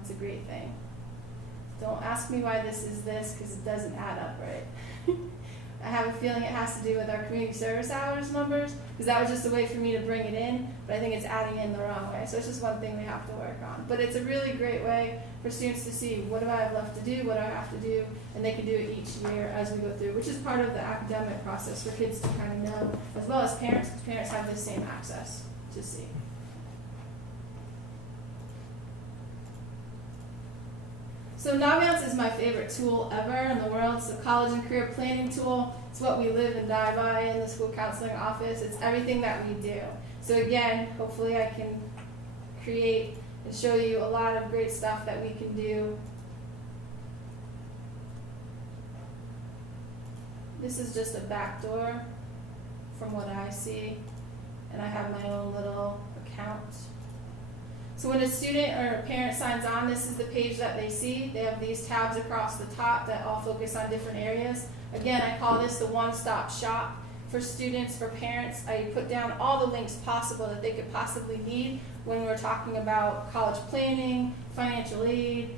It's a great thing. Don't ask me why this is this, because it doesn't add up right. I have a feeling it has to do with our community service hours numbers, because that was just a way for me to bring it in, but I think it's adding in the wrong way. So it's just one thing we have to work on. But it's a really great way for students to see, what do I have left to do, what do I have to do, and they can do it each year as we go through, which is part of the academic process for kids to kind of know, as well as parents, because parents have the same access to see. So Naviance is my favorite tool ever in the world. It's a college and career planning tool. It's what we live and die by in the school counseling office. It's everything that we do. So again, hopefully I can create and show you a lot of great stuff that we can do. This is just a back door from what I see, and I have my own little account. So when a student or a parent signs on, this is the page that they see. They have these tabs across the top that all focus on different areas. Again, I call this the one-stop shop for students, for parents. I put down all the links possible that they could possibly need when we're talking about college planning, financial aid,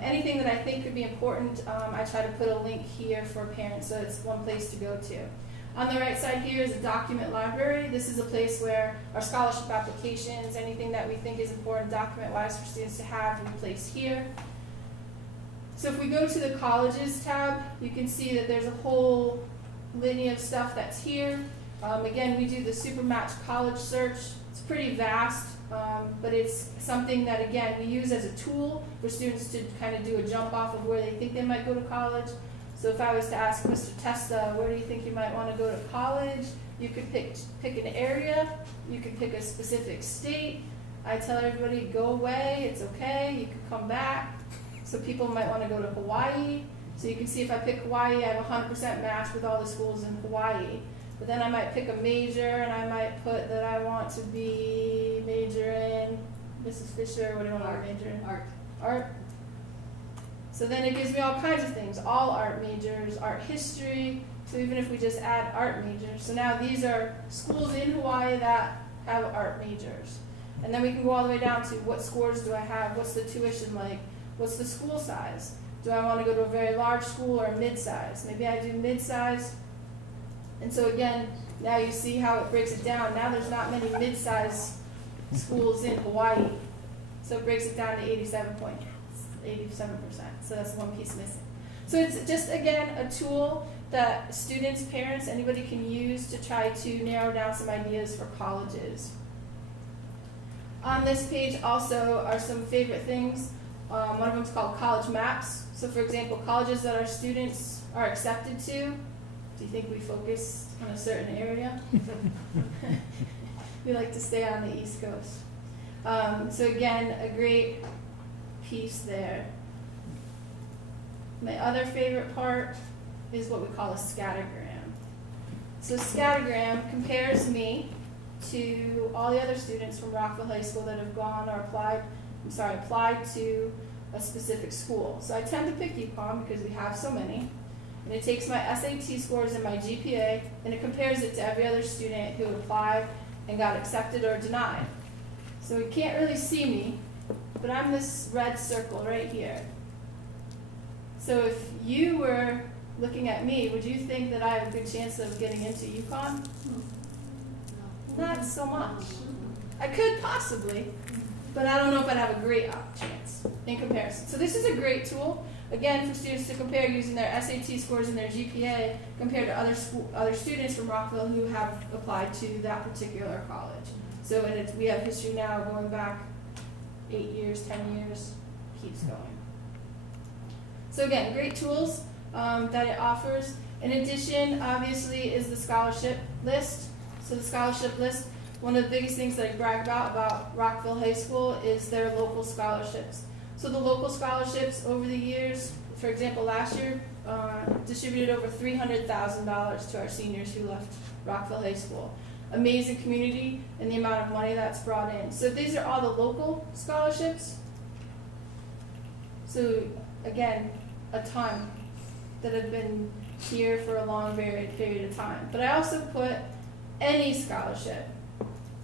anything that I think could be important. I try to put a link here for parents, so it's one place to go to. On the right side here is a document library. This is a place where our scholarship applications, anything that we think is important document-wise for students to have, will be placed here. So if we go to the colleges tab, you can see that there's a whole litany of stuff that's here. Again, we do the Supermatch college search. It's pretty vast, but it's something that, again, we use as a tool for students to kind of do a jump off of where they think they might go to college. So if I was to ask Mr. Testa, where do you think you might want to go to college? You could pick an area. You could pick a specific state. I tell everybody, go away. It's okay. You could come back. So people might want to go to Hawaii. So you can see if I pick Hawaii, I have 100% match with all the schools in Hawaii. But then I might pick a major, and I might put that I want to be major in, Mrs. Fisher, what do you want to major in? Art. Art. So then it gives me all kinds of things, all art majors, art history, so even if we just add art majors. So now these are schools in Hawaii that have art majors. And then we can go all the way down to what scores do I have, what's the tuition like, what's the school size? Do I want to go to a very large school or a mid-size? Maybe I do mid-size. And so again, now you see how it breaks it down. Now there's not many mid-size schools in Hawaii. So it breaks it down to 87%. So that's one piece missing. So it's just, again, a tool that students, parents, anybody can use to try to narrow down some ideas for colleges. On this page also are some favorite things. One of them is called college maps. So for example, colleges that our students are accepted to. Do you think we focus on a certain area? We like to stay on the East Coast. So again, a great piece there. My other favorite part is what we call a scattergram. So scattergram compares me to all the other students from Rockville High School that have gone or applied to a specific school. So I tend to pick UConn because we have so many. And it takes my SAT scores and my GPA, and it compares it to every other student who applied and got accepted or denied. So you can't really see me, but I'm this red circle right here. So if you were looking at me, would you think that I have a good chance of getting into UConn? No. Not so much. I could possibly, but I don't know if I'd have a great chance in comparison. So this is a great tool, again, for students to compare using their SAT scores and their GPA compared to other students from Rockville who have applied to that particular college. So we have history now going back 8 years, 10 years, keeps going. So again, great tools that it offers. In addition, obviously, is the scholarship list. So the scholarship list, one of the biggest things that I brag about Rockville High School is their local scholarships. So the local scholarships over the years, for example, last year, distributed over $300,000 to our seniors who left Rockville High School. Amazing community and the amount of money that's brought in. So these are all the local scholarships. So again, a ton that have been here for a long period of time. But I also put any scholarship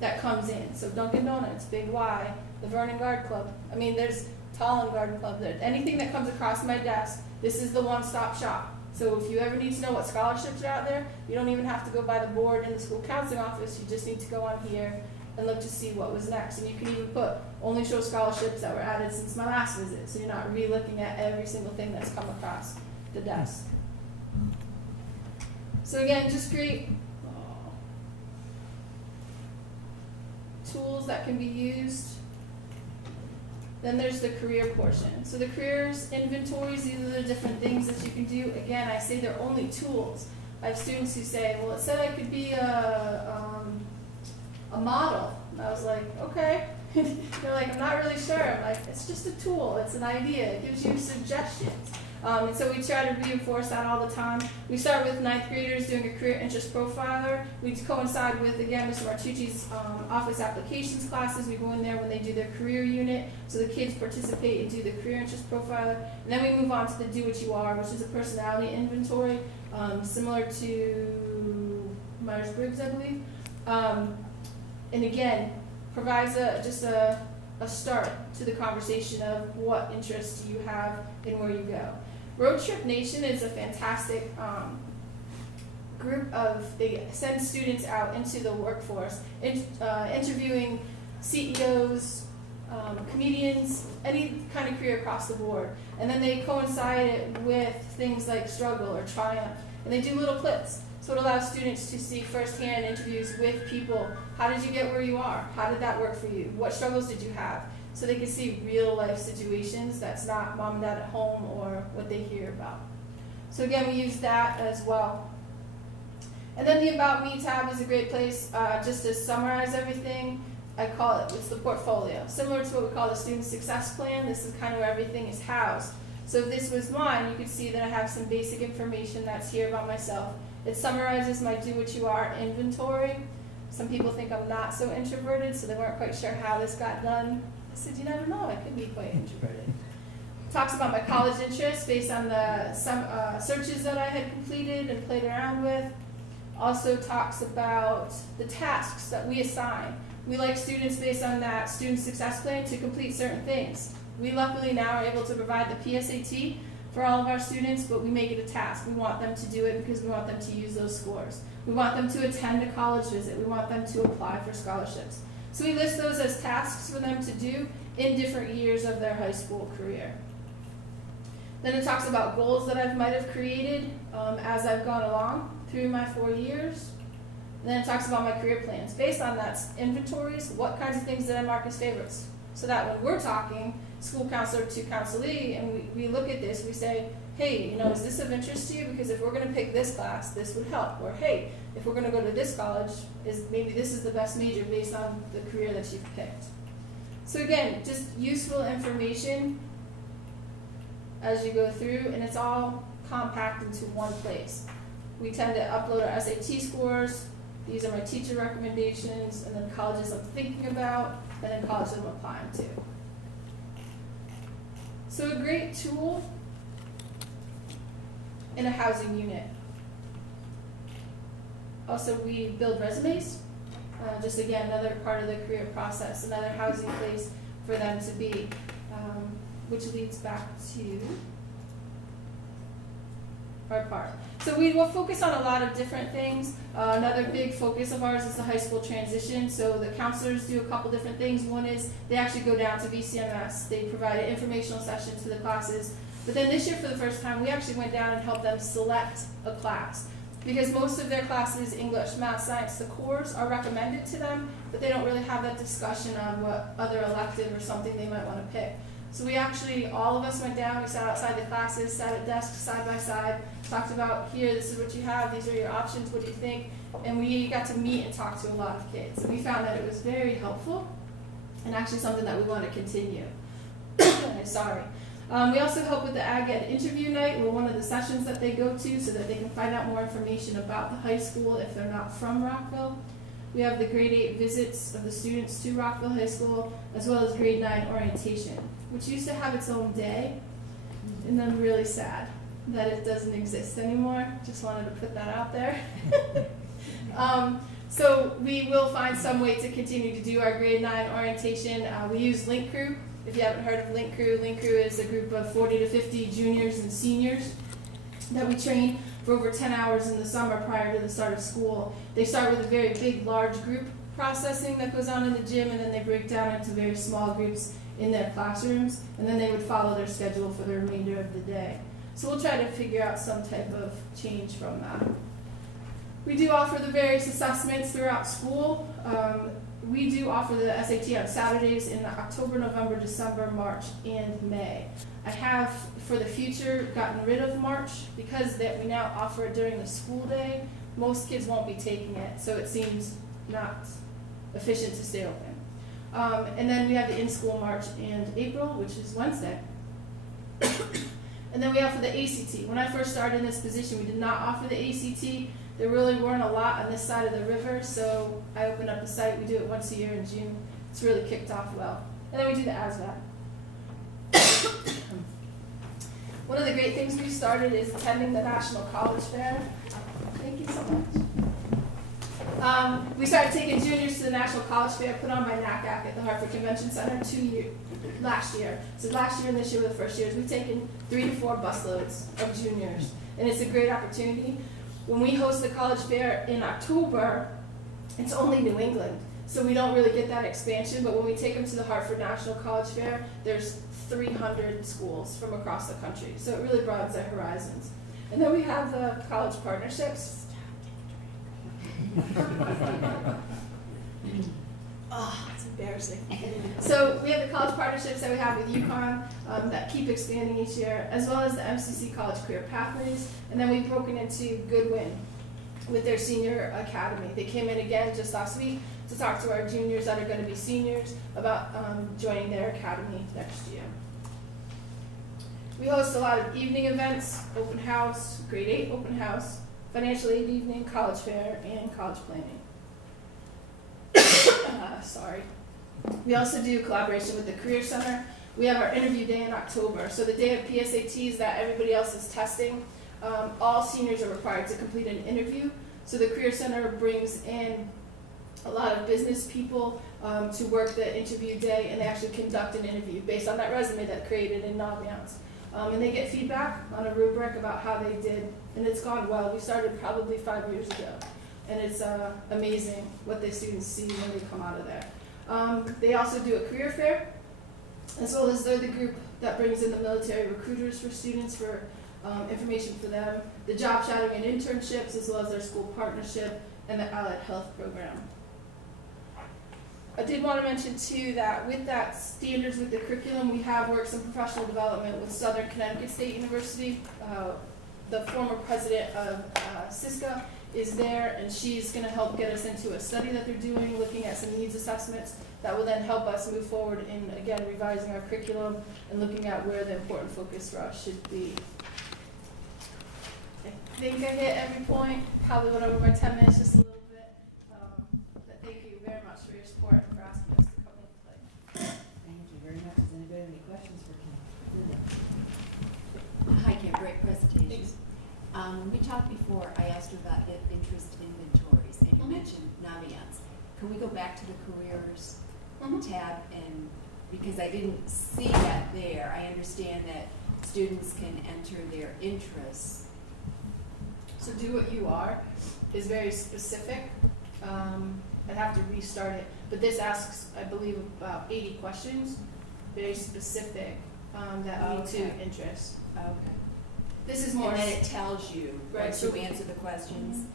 that comes in. So Dunkin' Donuts, Big Y, the Vernon Guard Club. I mean, there's Tall and Garden Club. Anything that comes across my desk, this is the one-stop shop. So if you ever need to know what scholarships are out there, you don't even have to go by the board in the school counseling office. You just need to go on here and look to see what was next. And you can even put only show scholarships that were added since my last visit, so you're not re-looking at every single thing that's come across the desk. So again, just create tools that can be used. Then there's the career portion. So the careers, inventories, these are the different things that you can do. Again, I say they're only tools. I have students who say, well, it said I could be a model. And I was like, okay. They're like, I'm not really sure. I'm like, it's just a tool. It's an idea. It gives you suggestions. And so we try to reinforce that all the time. We start with 9th graders doing a career interest profiler. We coincide with, again, Mr. Martucci's office applications classes. We go in there when they do their career unit, so the kids participate and do the career interest profiler. And then we move on to the Do What You Are, which is a personality inventory, similar to Myers-Briggs, I believe. And again, provides just a start to the conversation of what interests you have and where you go. Road Trip Nation is a fantastic group they send students out into the workforce, interviewing CEOs, comedians, any kind of career across the board. And then they coincide it with things like struggle or triumph. And they do little clips. So it allows students to see firsthand interviews with people. How did you get where you are? How did that work for you? What struggles did you have? So they can see real life situations that's not mom and dad at home or what they hear about. So again, we use that as well. And then the About Me tab is a great place just to summarize everything. I call it's the portfolio. Similar to what we call the student success plan, this is kind of where everything is housed. So if this was mine, you could see that I have some basic information that's here about myself. It summarizes my Do What You Are inventory. Some people think I'm not so introverted, so they weren't quite sure how this got done. I said, you never know, I could be quite introverted. Talks about my college interests based on some searches that I had completed and played around with. Also talks about the tasks that we assign. We like students based on that student success plan to complete certain things. We luckily now are able to provide the PSAT for all of our students, but we make it a task. We want them to do it because we want them to use those scores. We want them to attend a college visit. We want them to apply for scholarships. So we list those as tasks for them to do in different years of their high school career. Then it talks about goals that I might have created as I've gone along through my 4 years. And then it talks about my career plans. Based on that, inventories, what kinds of things did I mark as favorites? So that when we're talking, school counselor to counselee, and we look at this, we say, hey, is this of interest to you? Because if we're going to pick this class, this would help. Or hey, if we're going to go to this college, maybe this is the best major based on the career that you've picked. So again, just useful information as you go through, and it's all compact into one place. We tend to upload our SAT scores. These are my teacher recommendations, and then colleges I'm thinking about, and then colleges I'm applying to. So a great tool in a housing unit. Also, we build resumes. Just again, another part of the career process, another housing place for them to be, which leads back to our part. So we will focus on a lot of different things. Another big focus of ours is the high school transition. So the counselors do a couple different things. One is they actually go down to VCMS. They provide an informational session to the classes. But then this year, for the first time, we actually went down and helped them select a class. Because most of their classes, English, math, science, the cores are recommended to them, but they don't really have that discussion on what other elective or something they might want to pick. So we actually, all of us went down, we sat outside the classes, sat at desks side by side, talked about, here, this is what you have, these are your options, what do you think? And we got to meet and talk to a lot of kids. And we found that it was very helpful and actually something that we want to continue. Sorry. We also help with the Ag Ed interview night. We're one of the sessions that they go to so that they can find out more information about the high school if they're not from Rockville. We have the grade 8 visits of the students to Rockville High School, as well as grade 9 orientation, which used to have its own day, and I'm really sad that it doesn't exist anymore. Just wanted to put that out there. So we will find some way to continue to do our grade 9 orientation. We use Link Crew. If you haven't heard of Link Crew is a group of 40 to 50 juniors and seniors that we train for over 10 hours in the summer prior to the start of school. They start with a very big, large group processing that goes on in the gym, and then they break down into very small groups in their classrooms, and then they would follow their schedule for the remainder of the day. So we'll try to figure out some type of change from that. We do offer the various assessments throughout school. We do offer the SAT on Saturdays in October, November, December, March, and May. I have, for the future, gotten rid of March because that we now offer it during the school day. Most kids won't be taking it, so it seems not efficient to stay open. And then we have the in-school March and April, which is Wednesday. And then we offer the ACT. When I first started in this position, we did not offer the ACT. There really weren't a lot on this side of the river, so I opened up a site. We do it once a year in June. It's really kicked off well. And then we do the ASVAB. One of the great things we've started is attending the National College Fair. Thank you so much. We started taking juniors to the National College Fair put on by NACAC at the Hartford Convention Center last year. So last year and this year were the first years. We've taken 3 to 4 busloads of juniors, and it's a great opportunity. When we host the college fair in October, it's only New England, so we don't really get that expansion, but when we take them to the Hartford National College Fair, there's 300 schools from across the country, so it really broadens their horizons. And then we have the college partnerships. Oh, it's embarrassing. So we have the college partnerships that we have with UConn that keep expanding each year, as well as the MCC College Career Pathways, and then we've broken into Goodwin with their senior academy. They came in again just last week to talk to our juniors that are going to be seniors about joining their academy next year. We host a lot of evening events, open house, grade 8 open house, financial aid evening, college fair, and college planning. Sorry. We also do collaboration with the Career Center. We have our interview day in October. So the day of PSATs that everybody else is testing, all seniors are required to complete an interview. So the Career Center brings in a lot of business people to work the interview day, and they actually conduct an interview based on that resume that's created in Naviance. And they get feedback on a rubric about how they did, and it's gone well. We started probably 5 years ago. And it's amazing what the students see when they come out of there. They also do a career fair, as well as they're the group that brings in the military recruiters for students for information for them, the job shadowing and internships, as well as their school partnership and the allied health program. I did want to mention too that with that standards with the curriculum, we have worked some professional development with Southern Connecticut State University. The former president of CISCA is there, and she's going to help get us into a study that they're doing, looking at some needs assessments that will then help us move forward in, again, revising our curriculum and looking at where the important focus for us should be. I think I hit every point, probably went over my 10 minutes just a little bit, but thank you very much for your support and for asking us to come in and play. Thank you very much. Does anybody have any questions for Kim? Hi, Kim, great presentation. Thanks. When we talked before, I asked you about interest inventories, and you Mhm. mentioned Naviance. Can we go back to the careers Mhm. tab, and because I didn't see that there, I understand that students can enter their interests. So do what you are is very specific. I'd have to restart it, but this asks, I believe, about 80 questions, very specific that lead to Okay. interest. Okay. This is more. And then it tells you, Right, once so- you answer the questions,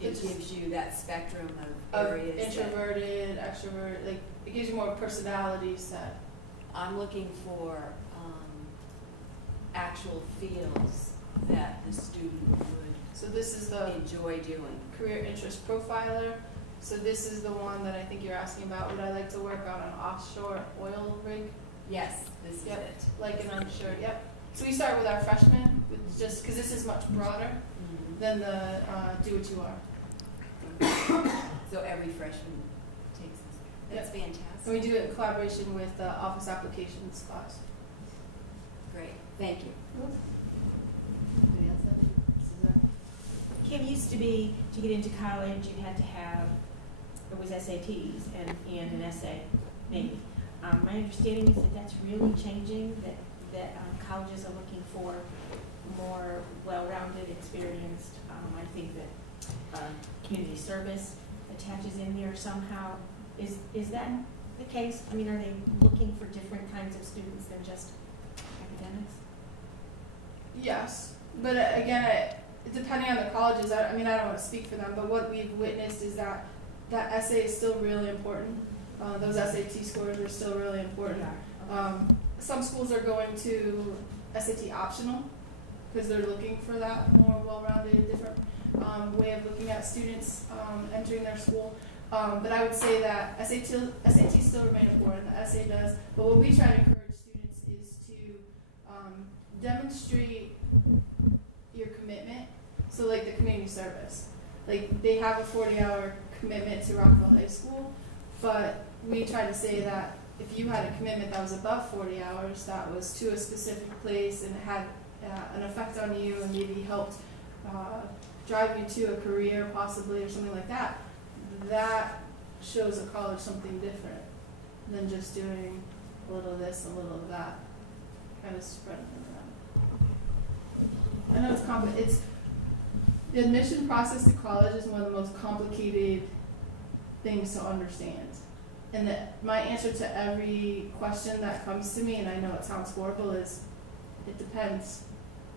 it It's- gives you that spectrum of of areas that introverted, extrovert, like it gives you more personality set. I'm looking for actual fields that the student would So this is the enjoy doing. career interest profiler. So this is the one that I think you're asking about. Would I like to work on an offshore oil rig? Yes, this is Yep. it. Like an unsure, yep. So we start with our freshmen, with just because this is much broader than the do what you are. So every freshman takes this. That's fantastic. And we do it in collaboration with the office applications class. Great, thank you. Anybody else have any? Suzanne? Kim, used to be, to get into college, you had to have, it was SATs and an essay, maybe. My understanding is that that's really changing, that colleges are looking for more well-rounded, experienced. I think that community service attaches in there somehow. Is that the case? I mean, are they looking for different kinds of students than just academics? Yes, but again, depending on the colleges, I mean, I don't want to speak for them, but what we've witnessed is that essay is still really important. Those SAT scores are still really important. Some schools are going to SAT optional because they're looking for that more well-rounded, different way of looking at students entering their school. But I would say that SAT still remain important, the essay does, but what we try to encourage students is to demonstrate your commitment. So like the community service, like they have a 40-hour commitment to Rockville High School, but we try to say that if you had a commitment that was above 40 hours, that was to a specific place and had an effect on you and maybe helped drive you to a career possibly or something like that, that shows a college something different than just doing a little of this, a little of that, kind of spreading it around. I know it's the admission process to college is one of the most complicated things to understand. And that my answer to every question that comes to me, and I know it sounds horrible, is it depends.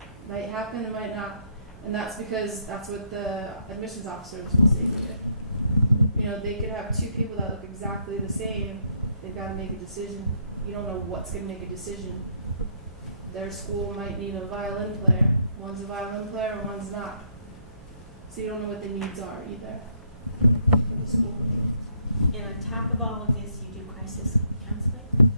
It might happen, it might not. And that's because that's what the admissions officers will say to you. You know, they could have two people that look exactly the same. They've got to make a decision. You don't know what's going to make a decision. Their school might need a violin player. One's a violin player and one's not. So you don't know what the needs are either for the school. And on top of all of this, you do crisis counseling?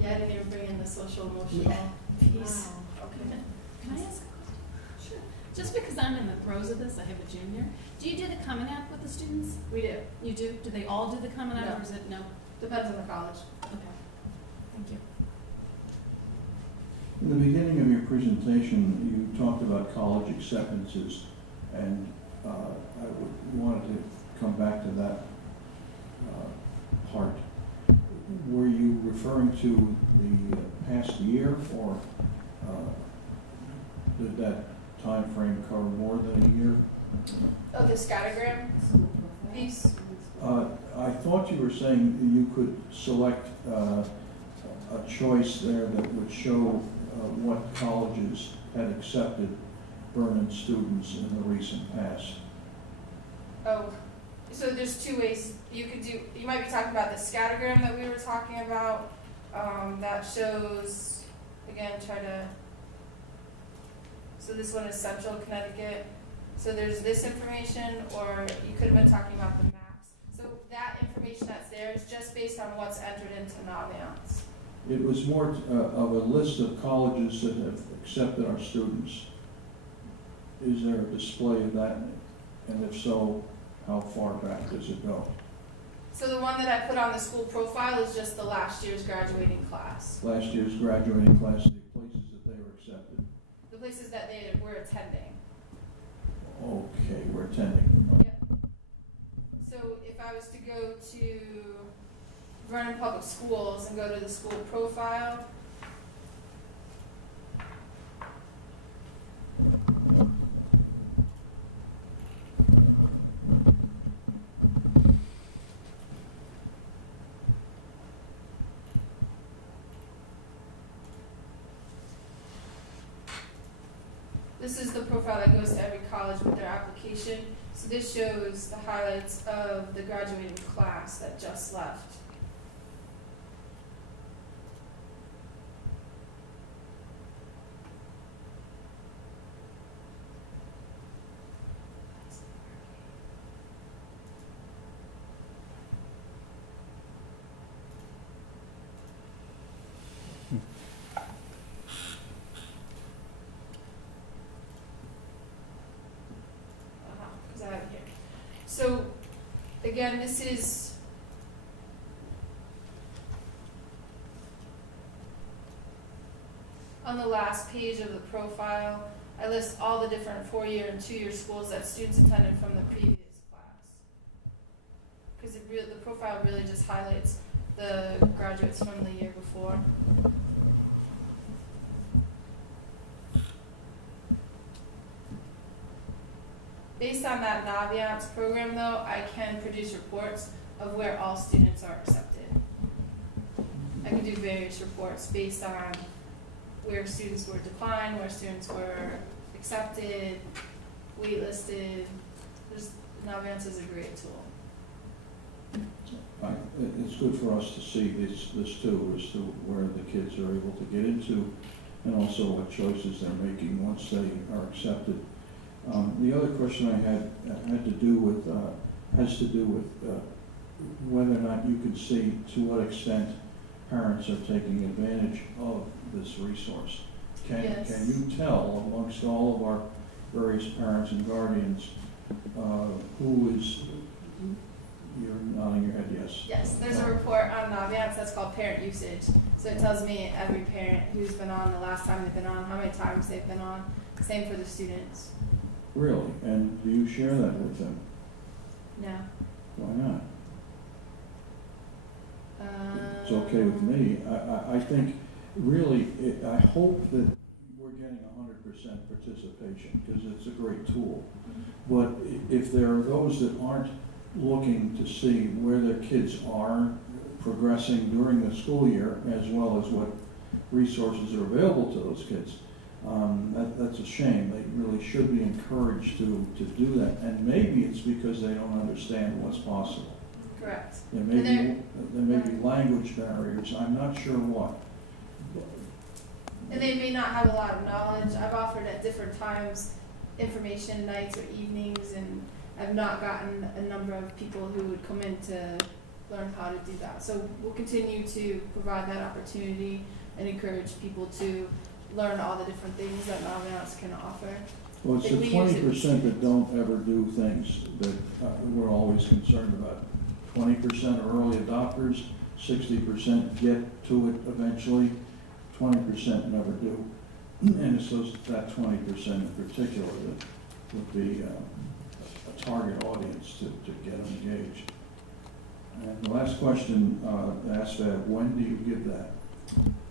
Yeah, I didn't even bring in the social emotional piece. Wow. Okay. Can I ask a question? Sure. Just because I'm in the throes of this, I have a junior. Do you do the coming out with the students? We do. You do? Do they all do the coming out, No. or is it no? Depends on the college. Okay. Thank you. In the beginning of your presentation, you talked about college acceptances, and I wanted to come back to that part. Were you referring to the past year, or did that time frame cover more than a year? Oh, the scattergram piece? I thought you were saying you could select a choice there that would show what colleges had accepted Vernon students in the recent past. Oh, so there's two ways you could do. You might be talking about the scattergram that we were talking about. That shows, again, so this one is Central Connecticut. So there's this information, or you could have been talking about the maps. So that information that's there is just based on what's entered into Naviance. It was more of a list of colleges that have accepted our students. Is there a display of that? And if so, how far back does it go? So the one that I put on the school profile is just the last year's graduating class. Last year's graduating class, the places that they were accepted. The places that they were attending. Okay, we're attending. Yep. So if I was to go to Vernon Public Schools and go to the school profile, this is the profile that goes to every college with their application. So this shows the highlights of the graduating class that just left. Because I have it here. So again, this is on the last page of the profile. I list all the different 4-year and 2-year schools that students attended from the previous class. Because it the profile really just highlights the graduates from the year before. Based on that Naviance program though, I can produce reports of where all students are accepted. I can do various reports based on where students were declined, where students were accepted, waitlisted. Naviance is a great tool. It's good for us to see this too, as to where the kids are able to get into, and also what choices they're making once they are accepted. The other question I had has to do with whether or not you can see to what extent parents are taking advantage of this resource. Yes. Can you tell amongst all of our various parents and guardians who is? You're nodding your head yes. Yes, there's a report on Naviance that's called parent usage. So it tells me every parent who's been on, the last time they've been on, how many times they've been on. Same for the students. Really? And do you share that with them? No. Why not? It's okay with me. I think really, I hope that we're getting 100% participation because it's a great tool. But if there are those that aren't looking to see where their kids are progressing during the school year, as well as what resources are available to those kids, that's a shame. They really should be encouraged to do that. And maybe it's because they don't understand what's possible. Correct. There may be language barriers. I'm not sure what. And they may not have a lot of knowledge. I've offered at different times information nights or evenings, and I've not gotten a number of people who would come in to learn how to do that. So we'll continue to provide that opportunity and encourage people to learn all the different things that Naviance can offer. Well, it's the 20% that don't ever do things that we're always concerned about. 20% are early adopters, 60% get to it eventually, 20% never do. And it's that 20% in particular that would be a target audience to get them engaged. And the last question asked that, when do you give that?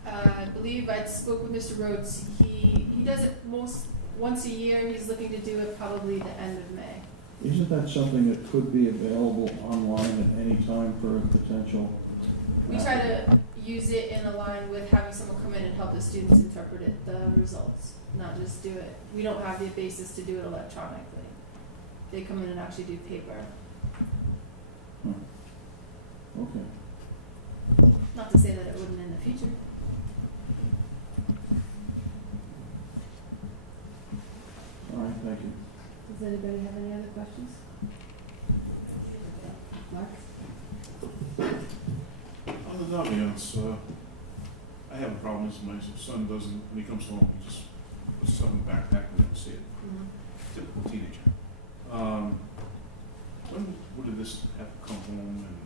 I believe I spoke with Mr. Rhodes. He does it once a year. He's looking to do it probably the end of May. Isn't that something that could be available online at any time for a potential? We try to use it in a line with having someone come in and help the students interpret the results, not just do it. We don't have the basis to do it electronically. They come in and actually do paper. Okay. Not to say that it wouldn't in the future. All right, thank you. Does anybody have any other questions? Mark? On the Naviance, I have a problem. My son doesn't, when he comes home, he just puts stuff in the backpack and doesn't see it. Typical teenager. When would this have come home and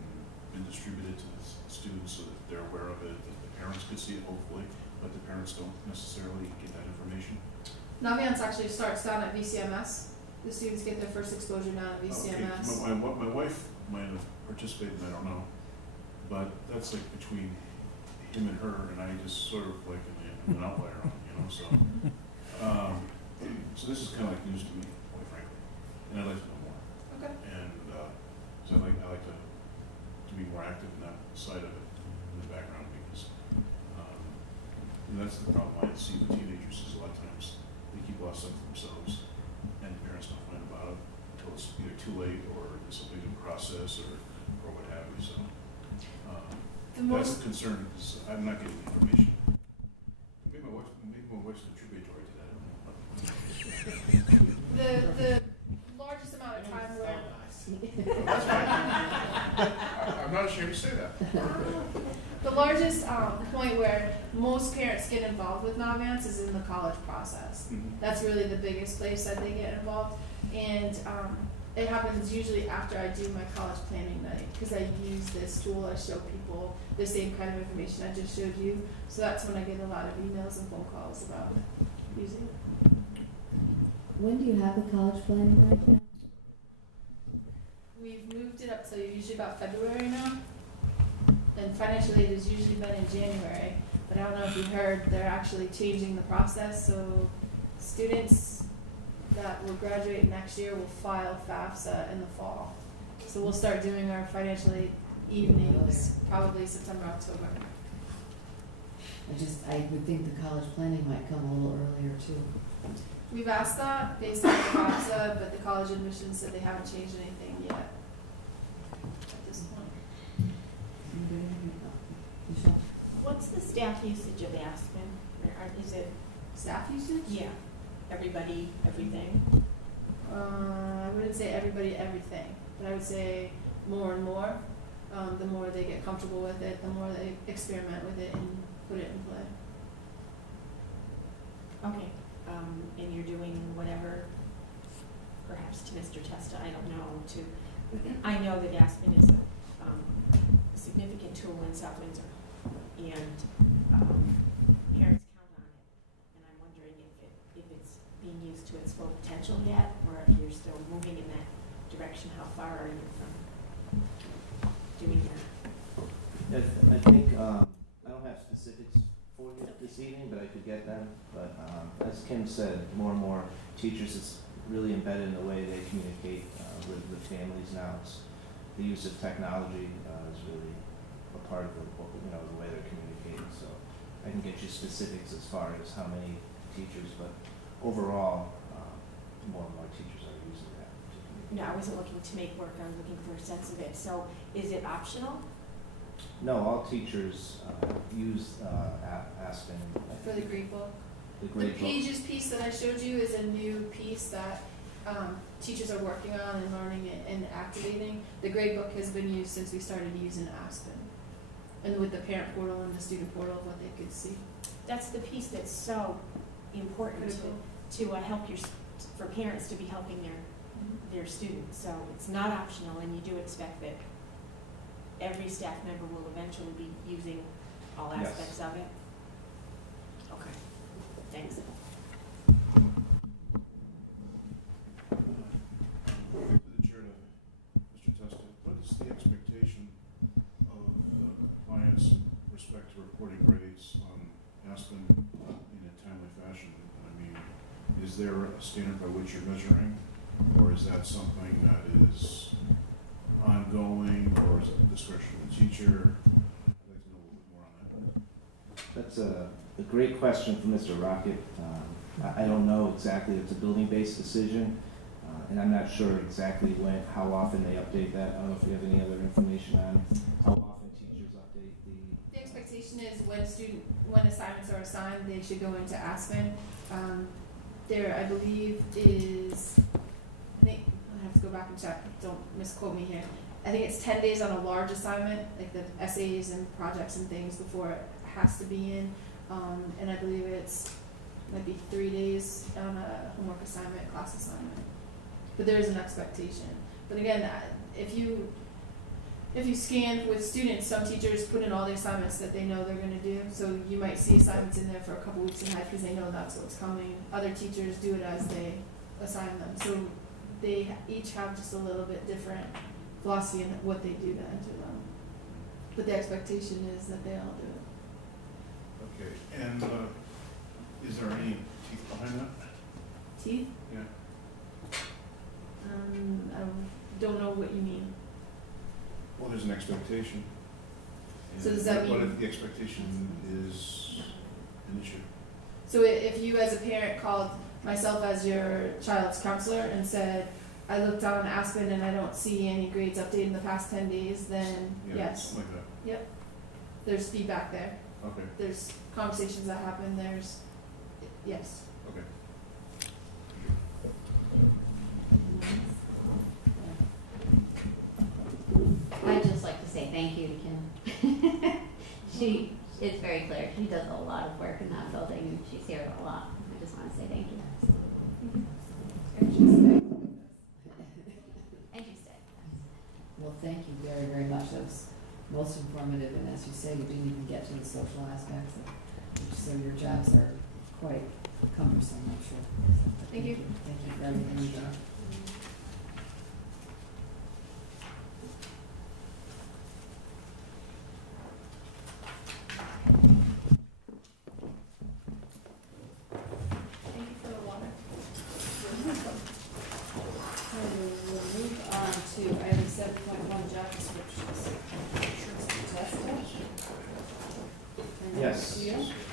been distributed to the students so that they're aware of it, that the parents could see it hopefully, but the parents don't necessarily get that information? Naviance actually starts down at VCMS. The students get their first exposure down at VCMS. Okay. My wife might have participated, I don't know, but that's like between him and her, and I just sort of like an outlier on it, you know. So, so this is kind of like news to me, quite frankly, and I'd like to know more. Okay. And so I like to be more active in that side of it, in the background, because and that's the problem I see with teenagers is a lot of times they keep a lot of stuff to themselves, and the parents don't find about it until it's either too late or there's something in process or what have you. So that's the concern, because I'm not getting the information. Maybe my wife's contributory to that. The largest amount of time where That's fine. I'm not ashamed to say that. the largest point where most parents get involved with Naviance is in the college process. That's really the biggest place that they get involved, and it happens usually after I do my college planning night, because I use this tool. I show people the same kind of information I just showed you, so that's when I get a lot of emails and phone calls about using it. When do you have the college planning right now? We've moved it up to usually about February now. And financial aid has usually been in January, but I don't know if you heard, they're actually changing the process, so students that will graduate next year will file FAFSA in the fall. So we'll start doing our financial aid evenings, probably September, October. I would think the college planning might come a little earlier too. We've asked that based on the FAFSA, but the college admissions said they haven't changed anything yet at this point. Michelle? What's the staff usage of Aspen? Is it, Staff usage? yeah, everybody, everything? I wouldn't say everybody, everything, but I would say more and more. The more they get comfortable with it, the more they experiment with it and put it in play. Okay, and you're doing whatever, perhaps to Mr. Testa, I don't know, I know that Aspen is a significant tool in South Windsor, and parents count on it, and I'm wondering if it's being used to its full potential yet, or if you're still moving in that direction. How far are you from doing that? I think, I don't have specifics for you this evening, but I could get them. But as Kim said, more and more teachers, it's really embedded in the way they communicate with families now. It's the use of technology is really a part of the way they're communicating. So I can get you specifics as far as how many teachers, but overall, more and more teachers are using that. No, I wasn't looking to make work, I was looking for a sense of it. So is it optional? No, all teachers use Aspen. For the grade book. The The grade book. pages piece that I showed you is a new piece that teachers are working on and learning it and activating. The grade book has been used since we started using Aspen. And with the parent portal and the student portal, what they could see. That's the piece that's so important Critical. to help for parents to be helping their students. So it's not optional, and you do expect that every staff member will eventually be using all Yes. aspects of it? Okay, thanks. To the chair, Mr. Testa, what is the expectation of the compliance with respect to reporting grades on Aspen in a timely fashion? I mean, is there a standard by which you're measuring, or is that something that is ongoing, or is it discretion of the teacher? I'd like to know a little bit more on that. That's a great question from Mr. Rocket. I don't know exactly. It's a building-based decision, and I'm not sure exactly how often they update that. I don't know if you have any other information on how often teachers update The expectation is when assignments are assigned, they should go into Aspen. There, I believe, I think, I have to go back and check, don't misquote me here. I think it's 10 days on a large assignment, like the essays and projects and things before it has to be in. And I believe might be 3 days on a homework assignment, class assignment. But there is an expectation. But again, if you scan with students, some teachers put in all the assignments that they know they're going to do. So you might see assignments in there for a couple weeks ahead because they know that's what's coming. Other teachers do it as they assign them. So they each have just a little bit different philosophy in what they do to enter them. But the expectation is that they all do it. Okay, and is there any teeth behind that? Teeth? Yeah. I don't know what you mean. Well, there's an expectation. So does that What mean- if the expectation is an issue? So if you as a parent called myself as your child's counselor and said, I looked on Aspen and I don't see any grades updated in the past 10 days, then Yeah, yes, something like that. there's feedback there. Okay, There's conversations that happen, yes. okay. I'd just like to say thank you to Kim. She is very clear. She does a lot of work in that building, and she's here a lot. I just want to say thank you. And you stay. Well, thank you very, very much. That was most informative, and as you say, you didn't even get to the social aspects, so your jobs are quite cumbersome, I'm sure. Thank you. Thank you for everything you've done. Yes. You?